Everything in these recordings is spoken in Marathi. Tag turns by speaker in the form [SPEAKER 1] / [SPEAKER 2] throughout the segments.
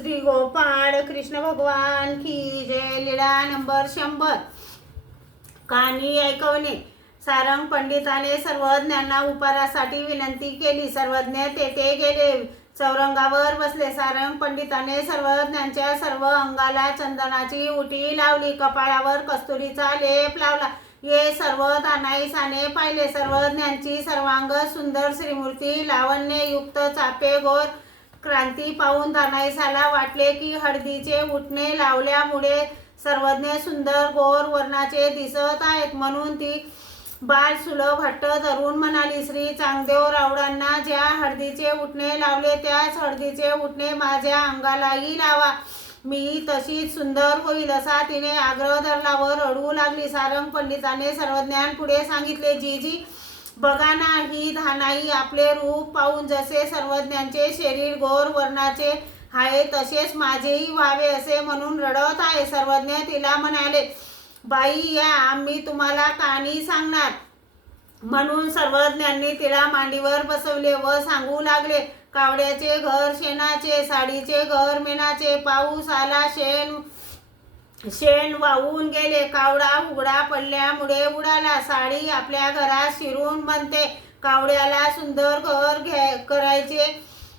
[SPEAKER 1] श्री गोपाळ कृष्ण भगवान की जय लीळा नंबर शंभर. कहाणी ऐकवणे. सारंग पंडिताने सर्वज्ञांना उपारासाठी विनंती केली. सर्वज्ञ तेथे गेले. चौरंगावर बसले. सारंग पंडिताने सर्वज्ञांच्या सर्व अंगाला चंदनाची उटी लावली. कपाळावर कस्तुरीचा लेप लावला. हे सर्व तानाईसाने पाहिले. सर्वज्ञांची सर्वांग सुंदर श्रीमूर्ती लावण्ययुक्त चापे गोर क्रांती पाहून धनाईसाला वाटले की हळदीचे उठणे लावल्यामुळे सर्वज्ञ सुंदर गोर वर्णाचे दिसत आहेत. म्हणून ती बाळ सुलभ हट्ट धरून म्हणाली श्री चांगदेव रावडांना ज्या हळदीचे उठणे लावले त्याच हळदीचे उठणे माझ्या अंगालाही लावा. मी तशीच सुंदर होईल असा तिने आग्रह धरला व रडू लागली. सारंग पंडिताने सर्वज्ञान पुढे सांगितले जी जी बघा ना ही धानाई आपले रूप पाहून जसे सर्वज्ञांचे शरीर गोर वर्णाचे आहे तसेच माझेही व्हावे असे म्हणून रडत आहे. सर्वज्ञ तिला म्हणाले बाई या आम्ही तुम्हाला कहाणी सांगणार. म्हणून सर्वज्ञांनी तिला मांडीवर बसवले व सांगू लागले कावड्याचे घर शेणाचे साडीचे घर मेणाचे पाऊस आला शेण शेण वाहून गेले कावडा उघडा पडल्यामुळे उडाला साडी आपल्या घरात शिरून बनते. कावड्याला सुंदर घर घ्या करायचे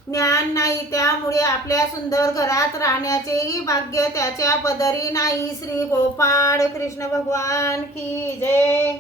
[SPEAKER 1] ज्ञान नाही. त्यामुळे आपल्या सुंदर घरात राहण्याचेही भाग्य त्याच्या पदरी नाही. श्री गोपाळ कृष्ण भगवान की जय.